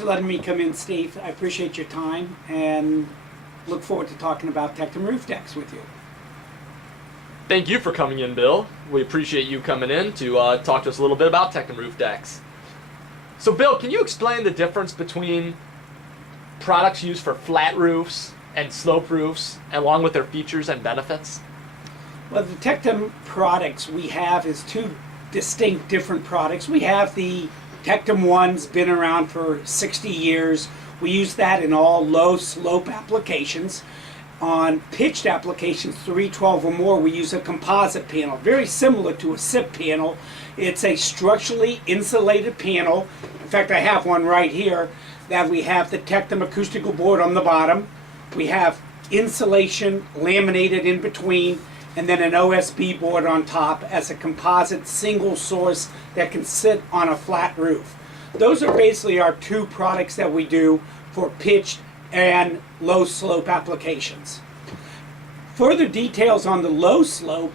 for letting me come in, Steve. I appreciate your time and look forward to talking about Tectum roof decks with you. Thank you for coming in, Bill. We appreciate you coming in to talk to us a little bit about Tectum roof decks. So, Bill, can you explain the difference between products used for flat roofs and sloped roofs, along with their features and benefits? Well, the Tectum products we have is two distinct different products. We have the Tectum one's been around for 60 years. We use that in all low slope applications. On pitched applications, 312 or more, we use a composite panel, very similar to a SIP panel. It's a structurally insulated panel. In fact, I have one right here that we have the Tectum acoustical board on the bottom. We have insulation laminated in between, and then an OSB board on top as a composite single source that can sit on a flat roof. Those are basically our two products that we do for pitched and low slope applications. Further details on the low slope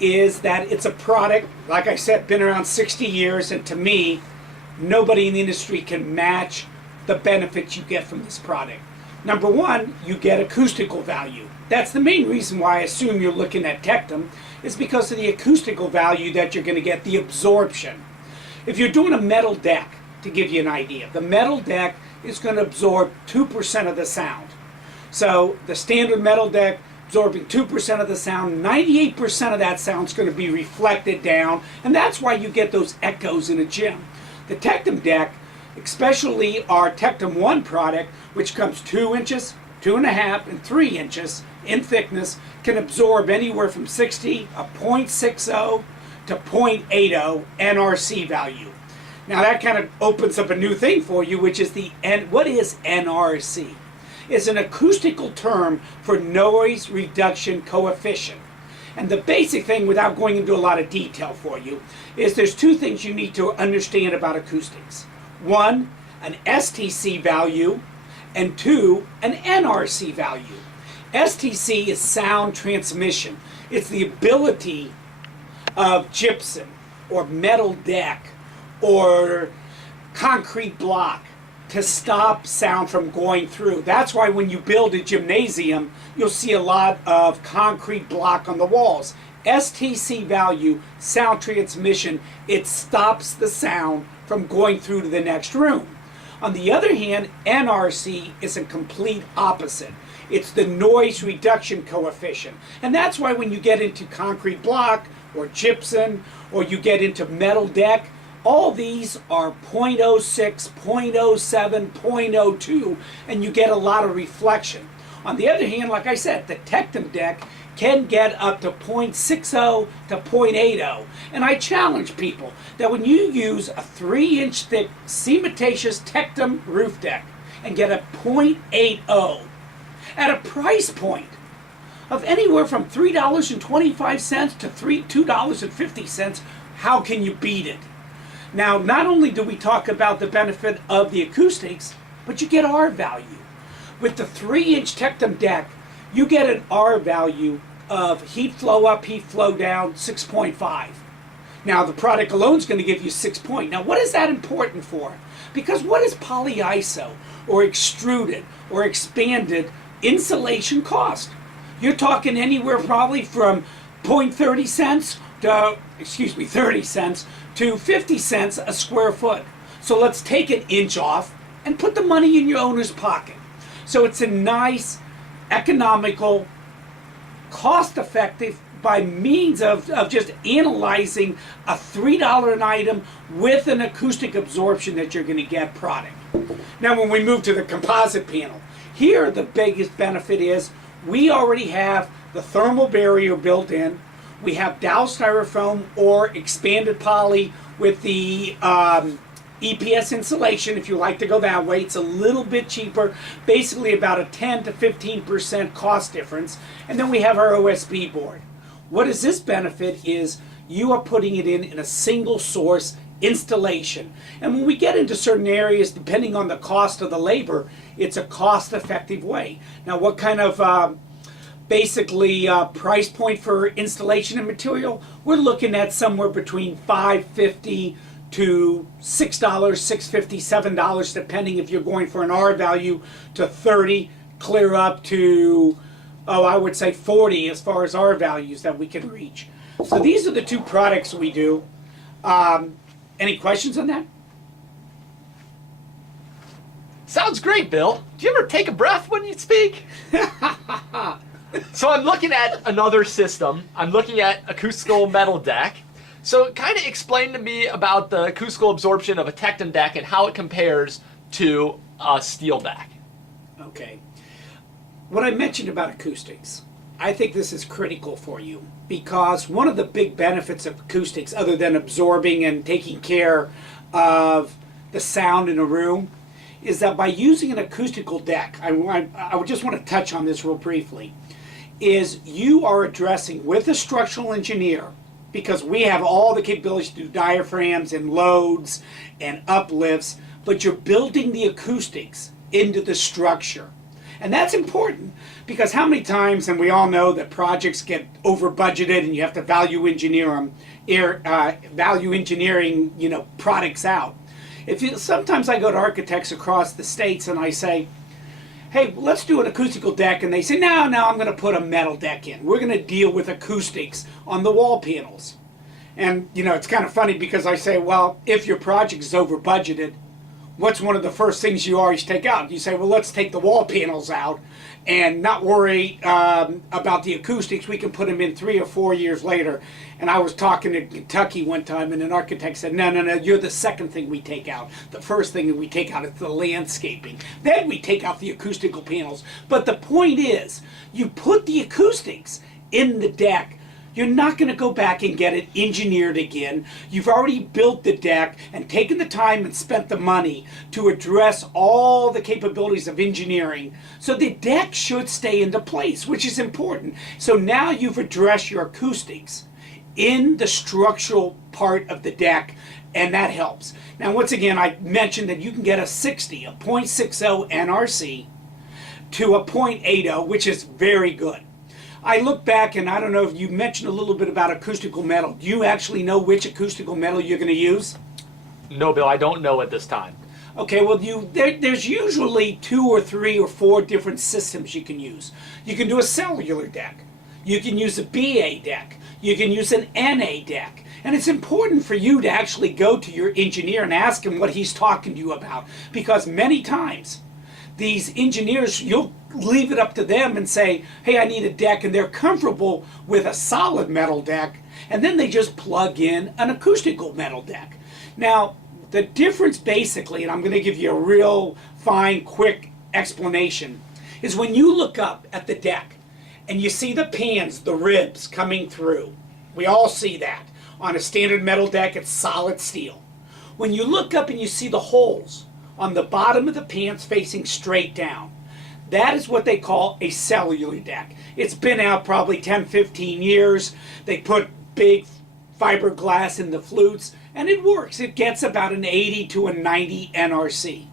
is that it's a product, like I said, been around 60 years, and to me, nobody in the industry can match the benefits you get from this product. Number one, you get acoustical value. That's the main reason why I assume you're looking at Tectum, is because of the acoustical value that you're going to get, the absorption. If you're doing a metal deck, to give you an idea, the metal deck is going to absorb 2% of the sound. So the standard metal deck absorbing 2% of the sound, 98% of that sound is going to be reflected down, and that's why you get those echoes in a gym. The Tectum deck, especially our Tectum 1 product, which comes 2 inches, 2.5, and 3 inches in thickness, can absorb anywhere from 60, a 0.60 to 0.80 NRC value. Now that kind of opens up a new thing for you, which is what is NRC? It's an acoustical term for noise reduction coefficient. And the basic thing, without going into a lot of detail for you, is there's two things you need to understand about acoustics. One, an STC value, and two, an NRC value. STC is sound transmission. It's the ability of gypsum or metal deck or concrete block to stop sound from going through. That's why when you build a gymnasium, you'll see a lot of concrete block on the walls. STC value, sound transmission, it stops the sound from going through to the next room. On the other hand, NRC is a complete opposite. It's the noise reduction coefficient. And that's why when you get into concrete block or gypsum or you get into metal deck, all these are 0.06, 0.07, 0.02, and you get a lot of reflection. On the other hand, like I said, the Tectum deck can get up to 0.60 to 0.80. And I challenge people that when you use a 3-inch thick cementatious Tectum roof deck and get a 0.80 at a price point of anywhere from $3.25 to $2.50, how can you beat it? Now, not only do we talk about the benefit of the acoustics, but you get R value. With the 3-inch Tectum deck, you get an R value of heat flow up, heat flow down, 6.5. Now, the product alone is going to give you 6 point. Now, what is that important for? Because what is polyiso or extruded or expanded insulation cost? You're talking anywhere probably from 0.30 cents to, 30 cents to 50 cents a square foot. So let's take an inch off and put the money in your owner's pocket. So it's a nice, economical, cost-effective by means of just analyzing a $3 an item with an acoustic absorption that you're going to get product. Now when we move to the composite panel, here the biggest benefit is we already have the thermal barrier built in. We have Dow styrofoam or expanded poly with the EPS insulation, if you like to go that way. It's a little bit cheaper, basically about a 10 to 15% cost difference. And then we have our OSB board. What does this benefit is you are putting it in a single source installation. And when we get into certain areas, depending on the cost of the labor, it's a cost-effective way. Now, what kind of price point for installation and material? We're looking at somewhere between $550 to $6, $6.50, $7, depending if you're going for an R value, to 30, clear up to, oh, I would say 40 as far as R values that we can reach. So these are the two products we do. Any questions on that? Sounds great, Bill. Do you ever take a breath when you speak? So I'm looking at another system. I'm looking at acoustical metal deck. So kind of explain to me about the acoustical absorption of a Tectum deck and how it compares to a steel deck. Okay. What I mentioned about acoustics, I think this is critical for you, because one of the big benefits of acoustics, other than absorbing and taking care of the sound in a room, is that by using an acoustical deck, I would just want to touch on this real briefly, is you are addressing with a structural engineer, because we have all the capabilities to do diaphragms and loads and uplifts, but you're building the acoustics into the structure. And that's important, because how many times, and we all know that projects get over budgeted and you have to value engineer them, value engineering, products out. Sometimes I go to architects across the states and I say, hey, let's do an acoustical deck, and they say, no, I'm going to put a metal deck in. We're going to deal with acoustics on the wall panels. And, it's kind of funny, because I say, well, if your project is over budgeted, what's one of the first things you always take out? You say, well, let's take the wall panels out and not worry about the acoustics. We can put them in 3 or 4 years later. And I was talking to Kentucky one time, and an architect said, no, you're the second thing we take out. The first thing that we take out is the landscaping. Then we take out the acoustical panels. But the point is, you put the acoustics in the deck. You're not going to go back and get it engineered again. You've already built the deck and taken the time and spent the money to address all the capabilities of engineering. So the deck should stay into place, which is important. So now you've addressed your acoustics in the structural part of the deck, and that helps. Now, once again, I mentioned that you can get a 0.60 NRC to a 0.80, which is very good. I look back, and I don't know if you mentioned a little bit about acoustical metal. Do you actually know which acoustical metal you're going to use? No, Bill, I don't know at this time. Okay, well, there's usually 2 or 3 or 4 different systems you can use. You can do a cellular deck. You can use a BA deck. You can use an NA deck. And it's important for you to actually go to your engineer and ask him what he's talking to you about, because many times these engineers, you'll leave it up to them and say, hey, I need a deck, and they're comfortable with a solid metal deck, and then they just plug in an acoustical metal deck. Now, the difference basically, and I'm going to give you a real fine, quick explanation, is when you look up at the deck and you see the pans, the ribs coming through. We all see that. On a standard metal deck, it's solid steel. When you look up and you see the holes on the bottom of the pans facing straight down, that is what they call a cellular deck. It's been out probably 10, 15 years. They put big fiberglass in the flutes, and it works. It gets about an 80 to a 90 NRC.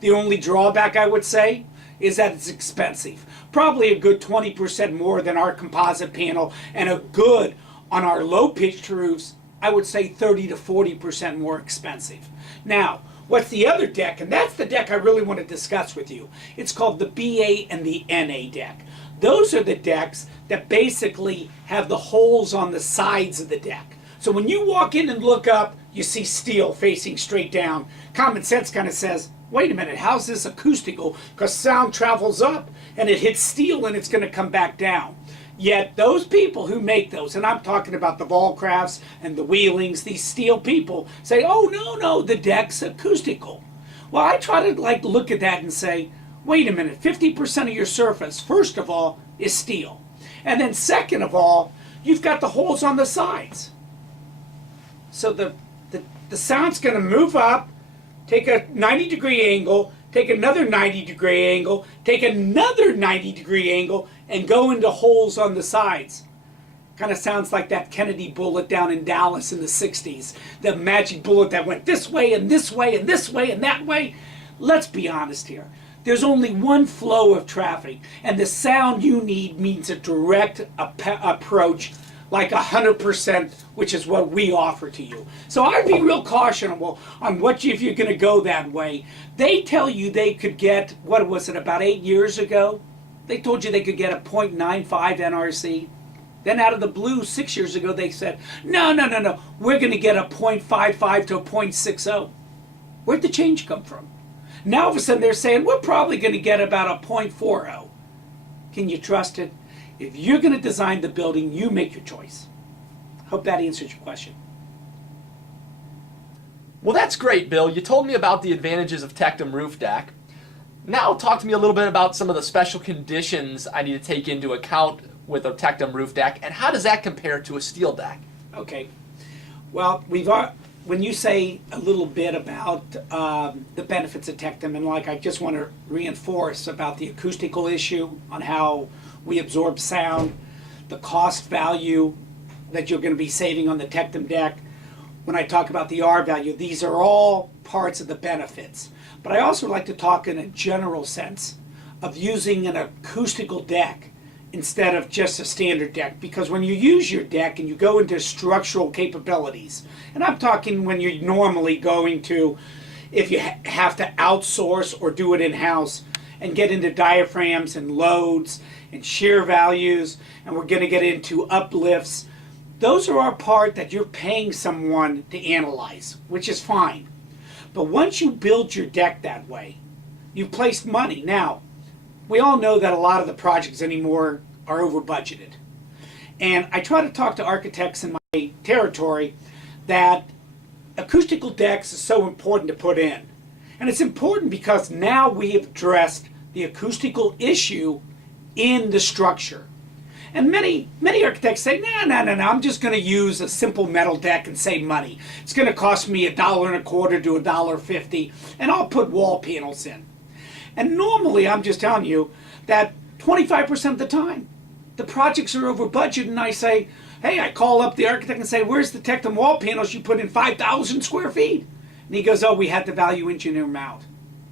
The only drawback, I would say, is that it's expensive. Probably a good 20% more than our composite panel, and a good, on our low-pitched roofs, I would say 30 to 40% more expensive. Now, what's the other deck? And that's the deck I really want to discuss with you. It's called the BA and the NA deck. Those are the decks that basically have the holes on the sides of the deck. So when you walk in and look up, you see steel facing straight down. Common sense kind of says, wait a minute, how's this acoustical? Because sound travels up and it hits steel and it's going to come back down. Yet those people who make those, and I'm talking about the Volcrafts and the Wheelings, these steel people say, oh, no, the deck's acoustical. Well, I try to look at that and say, wait a minute, 50% of your surface, first of all, is steel. And then second of all, you've got the holes on the sides. So the sound's going to move up, take a 90-degree angle, take another 90-degree angle, take another 90-degree angle, and go into holes on the sides. Kind of sounds like that Kennedy bullet down in Dallas in the 60s. The magic bullet that went this way and this way and this way and that way. Let's be honest here. There's only one flow of traffic, and the sound you need means a direct approach like 100%, which is what we offer to you. So I'd be real cautionable on if you're going to go that way. They tell you they could get, what was it, about 8 years ago? They told you they could get a .95 NRC. Then out of the blue, 6 years ago, they said, no, we're going to get a .55 to a .60. Where'd the change come from? Now all of a sudden they're saying, we're probably going to get about a .40. Can you trust it? If you're going to design the building, you make your choice. Hope that answers your question. Well, that's great, Bill. You told me about the advantages of Tectum roof deck. Now talk to me a little bit about some of the special conditions I need to take into account with a Tectum roof deck, and how does that compare to a steel deck? Okay. Well, when you say a little bit about the benefits of Tectum, and like I just want to reinforce about the acoustical issue on how we absorb sound, the cost value that you're going to be saving on the Tectum deck. When I talk about the R value, these are all parts of the benefits. But I also like to talk in a general sense of using an acoustical deck instead of just a standard deck, because when you use your deck and you go into structural capabilities, and I'm talking when you're normally going to, if you have to outsource or do it in-house and get into diaphragms and loads and shear values, and we're going to get into uplifts, those are our part that you're paying someone to analyze, which is fine. But once you build your deck that way, you've placed money. Now, we all know that a lot of the projects anymore are over budgeted. And I try to talk to architects in my territory that acoustical decks is so important to put in. And it's important because now we have addressed the acoustical issue in the structure. And many architects say, no, I'm just going to use a simple metal deck and save money. It's going to cost me $1.25 to $1.50, and I'll put wall panels in. And normally, I'm just telling you that 25% of the time, the projects are over budget, and I say, hey, I call up the architect and say, where's the Tectum wall panels you put in 5,000 square feet? And he goes, oh, we had to value engineer them out.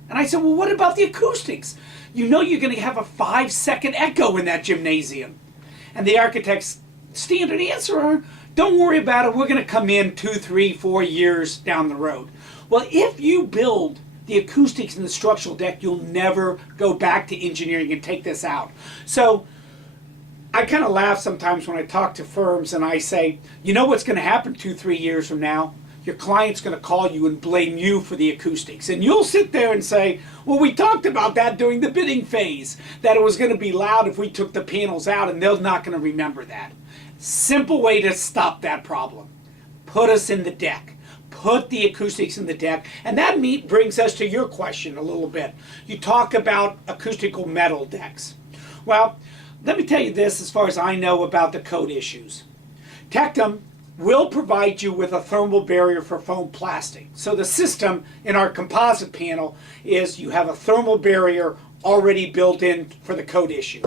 And I said, well, what about the acoustics? You know you're going to have a 5-second echo in that gymnasium. And the architect's standard answer are, don't worry about it, we're going to come in 2, 3, 4 years down the road. Well, if you build the acoustics in the structural deck, you'll never go back to engineering and take this out. So I kind of laugh sometimes when I talk to firms and I say, you know what's going to happen 2, 3 years from now? Your client's going to call you and blame you for the acoustics. And you'll sit there and say, well, we talked about that during the bidding phase, that it was going to be loud if we took the panels out, and they're not going to remember that. Simple way to stop that problem. Put us in the deck. Put the acoustics in the deck. And that brings us to your question a little bit. You talk about acoustical metal decks. Well, let me tell you this as far as I know about the code issues. Tectum will provide you with a thermal barrier for foam plastic. So the system in our composite panel is you have a thermal barrier already built in for the code issue.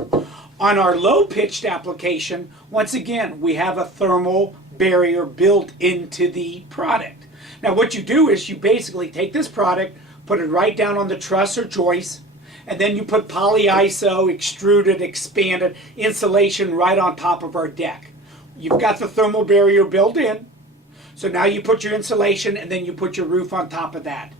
On our low-pitched application, once again, we have a thermal barrier built into the product. Now what you do is you basically take this product, put it right down on the truss or joist, and then you put polyiso, extruded, expanded insulation right on top of our deck. You've got the thermal barrier built in, so now you put your insulation and then you put your roof on top of that.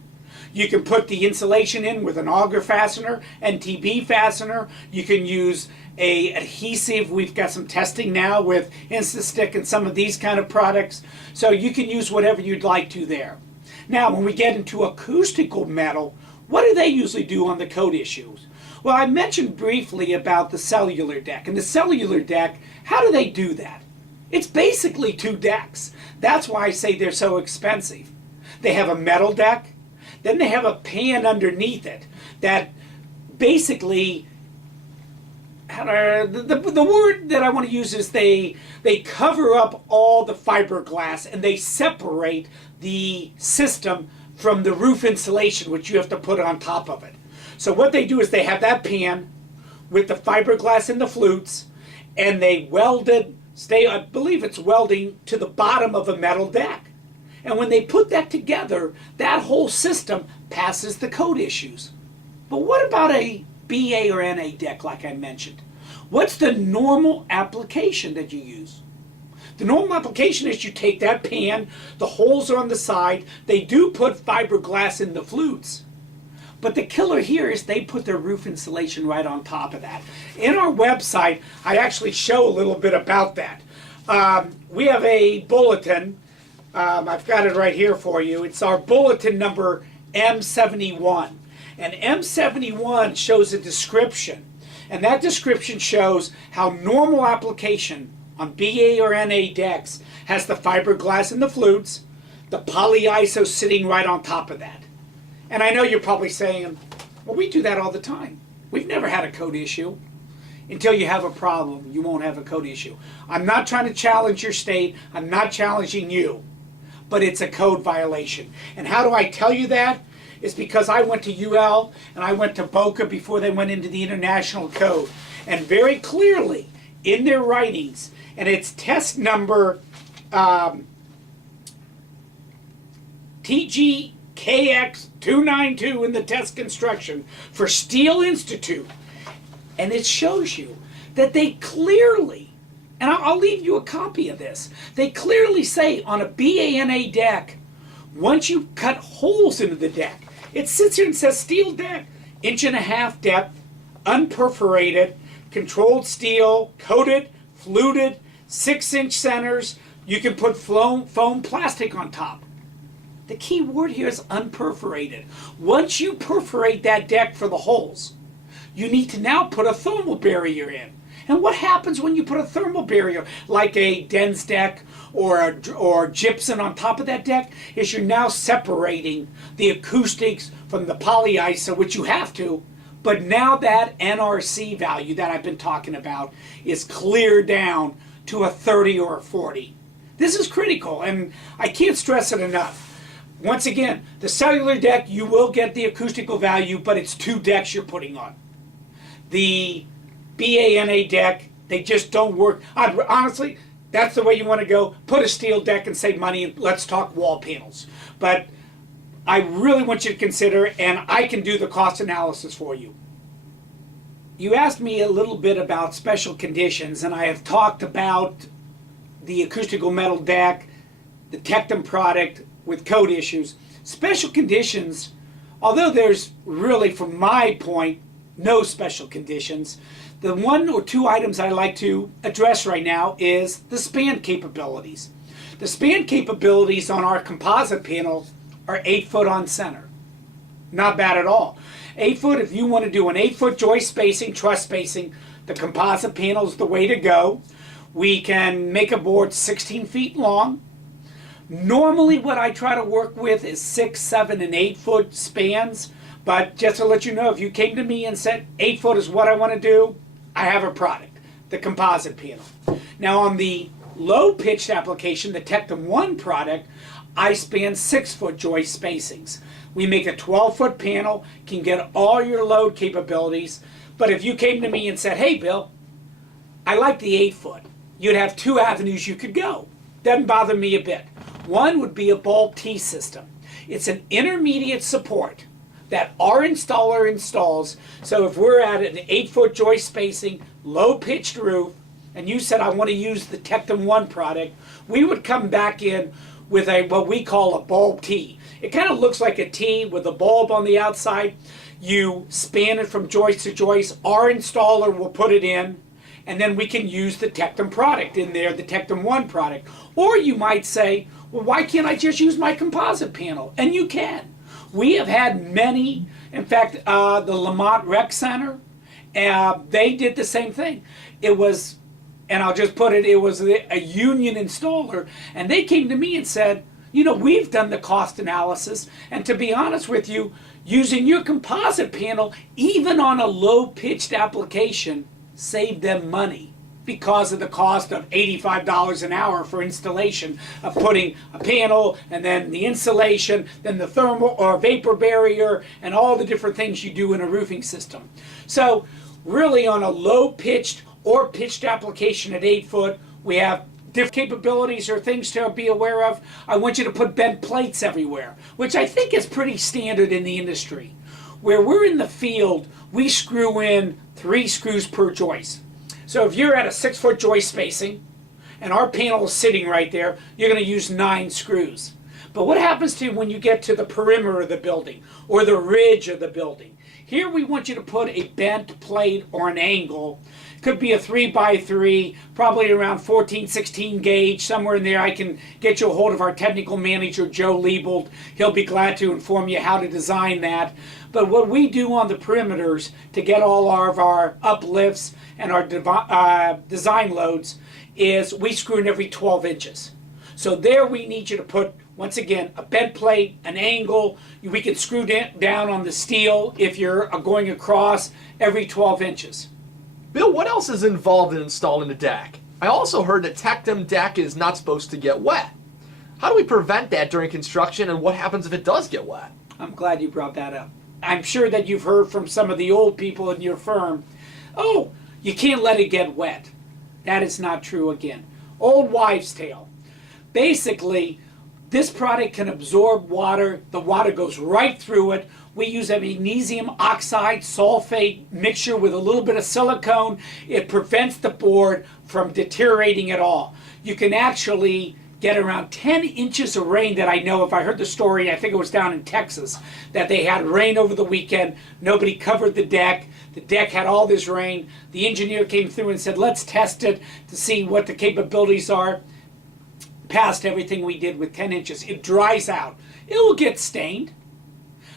You can put the insulation in with an auger fastener, NTB fastener. You can use a adhesive. We've got some testing now with InstaStick and some of these kind of products. So you can use whatever you'd like to there. Now, when we get into acoustical metal, what do they usually do on the code issues? Well, I mentioned briefly about the cellular deck. And the cellular deck, how do they do that? It's basically 2 decks. That's why I say they're so expensive. They have a metal deck, then they have a pan underneath it that basically, the word that I want to use is they cover up all the fiberglass and they separate the system from the roof insulation, which you have to put on top of it. So what they do is they have that pan with the fiberglass and the flutes, and they weld it, I believe it's welding to the bottom of a metal deck. And when they put that together, that whole system passes the code issues. But what about a BA or NA deck like I mentioned? What's the normal application that you use? The normal application is you take that pan, the holes are on the side, they do put fiberglass in the flutes. But the killer here is they put their roof insulation right on top of that. In our website, I actually show a little bit about that. We have a bulletin. I've got it right here for you. It's our bulletin number M71. And M71 shows a description. And that description shows how normal application on BA or NA decks has the fiberglass in the flutes, the polyiso sitting right on top of that. And I know you're probably saying, well, we do that all the time. We've never had a code issue. Until you have a problem, you won't have a code issue. I'm not trying to challenge your state. I'm not challenging you. But it's a code violation. And how do I tell you that? It's because I went to UL and I went to Boca before they went into the International Code. And very clearly, in their writings, and it's test number TGKX292 in the test construction for Steel Institute. And it shows you that they clearly, and I'll leave you a copy of this, they clearly say on a BANA deck, once you cut holes into the deck, it sits here and says steel deck, 1.5 inch depth, unperforated, controlled steel, coated, fluted, 6-inch centers. You can put foam plastic on top. The key word here is unperforated. Once you perforate that deck for the holes, you need to now put a thermal barrier in. And what happens when you put a thermal barrier, like a Den's deck or gypsum on top of that deck, is you're now separating the acoustics from the polyiso, which you have to, but now that NRC value that I've been talking about is clear down to a 30 or a 40. This is critical, and I can't stress it enough. Once again, the cellular deck, you will get the acoustical value, but it's 2 decks you're putting on. The BANA deck, they just don't work. Honestly, that's the way you want to go. Put a steel deck and save money, and let's talk wall panels. But I really want you to consider, and I can do the cost analysis for you. You asked me a little bit about special conditions, and I have talked about the acoustical metal deck, the Tectum product with code issues. Special conditions, although there's really, from my point, no special conditions, the 1 or 2 items I like to address right now is the span capabilities. The span capabilities on our composite panel are 8 foot on center. Not bad at all. 8 foot, if you want to do an 8 foot joist spacing, truss spacing, the composite panel is the way to go. We can make a board 16 feet long. Normally what I try to work with is 6, 7, and 8 foot spans. But just to let you know, if you came to me and said 8 foot is what I want to do, I have a product, the composite panel. Now on the low pitched application, the Tectum 1 product, I span 6 foot joist spacings. We make a 12 foot panel, can get all your load capabilities. But if you came to me and said, hey Bill, I like the 8 foot, you'd have 2 avenues you could go. Doesn't bother me a bit. One would be a bulb T system. It's an intermediate support that our installer installs. So if we're at an 8 foot joist spacing, low pitched roof, and you said I want to use the Tectum 1 product, we would come back in with a what we call a bulb T. It kind of looks like a T with a bulb on the outside. You span it from joist to joist. Our installer will put it in, and then we can use the Tectum product in there, the Tectum 1 product. Or you might say, well, why can't I just use my composite panel? And you can. We have had many, in fact, the Lamont Rec Center, they did the same thing. It was, and I'll just put it, it was a union installer, and they came to me and said, you know, we've done the cost analysis, and to be honest with you, using your composite panel, even on a low-pitched application, saved them money because of the cost of $85 an hour for installation of putting a panel and then the insulation, then the thermal or vapor barrier, and all the different things you do in a roofing system. So really on a low-pitched or pitched application at 8 foot, we have different capabilities or things to be aware of. I want you to put bent plates everywhere, which I think is pretty standard in the industry. Where we're in the field, we screw in 3 screws per joist. So if you're at a 6 foot joist spacing and our panel is sitting right there, you're going to use 9 screws. But what happens to when you get to the perimeter of the building or the ridge of the building? Here we want you to put a bent plate or an angle. Could be a 3x3, probably around 14, 16 gauge, somewhere in there. I can get you a hold of our technical manager, Joe Liebold. He'll be glad to inform you how to design that. But what we do on the perimeters to get all of our uplifts and our design loads is we screw in every 12 inches. So there we need you to put, once again, a bed plate, an angle. We can screw down on the steel if you're going across every 12 inches. Bill, what else is involved in installing a deck? I also heard that Tectum deck is not supposed to get wet. How do we prevent that during construction, and what happens if it does get wet? I'm glad you brought that up. I'm sure that you've heard from some of the old people in your firm, oh, you can't let it get wet. That is not true again. Old wives' tale. Basically, this product can absorb water. The water goes right through it. We use a magnesium oxide sulfate mixture with a little bit of silicone. It prevents the board from deteriorating at all. You can actually get around 10 inches of rain that I know of. I heard the story, I think it was down in Texas, that they had rain over the weekend. Nobody covered the deck. The deck had all this rain. The engineer came through and said, let's test it to see what the capabilities are. Passed everything we did with 10 inches. It dries out. It will get stained.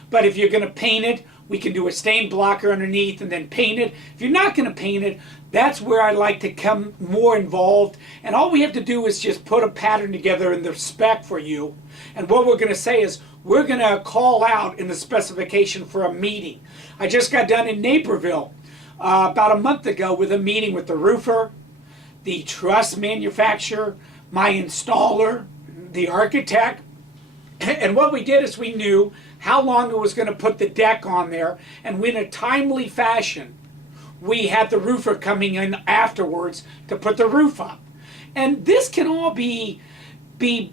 But if you're going to paint it, we can do a stain blocker underneath and then paint it. If you're not going to paint it, that's where I like to come more involved. And all we have to do is just put a pattern together in the spec for you. And what we're going to say is we're going to call out in the specification for a meeting. I just got done in Naperville about a month ago with a meeting with the roofer, the truss manufacturer, my installer, the architect. And what we did is we knew how long it was going to put the deck on there, and in a timely fashion we had the roofer coming in afterwards to put the roof up. And this can all be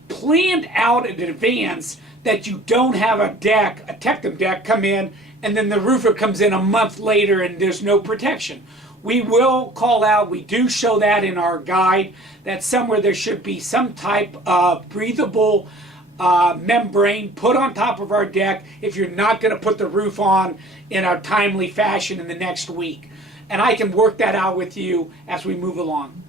planned out in advance, that you don't have a deck, a Tectum deck, come in and then the roofer comes in a month later and there's no protection. We will call out, we do show that in our guide, that somewhere there should be some type of breathable membrane put on top of our deck if you're not going to put the roof on in a timely fashion in the next week. And I can work that out with you as we move along.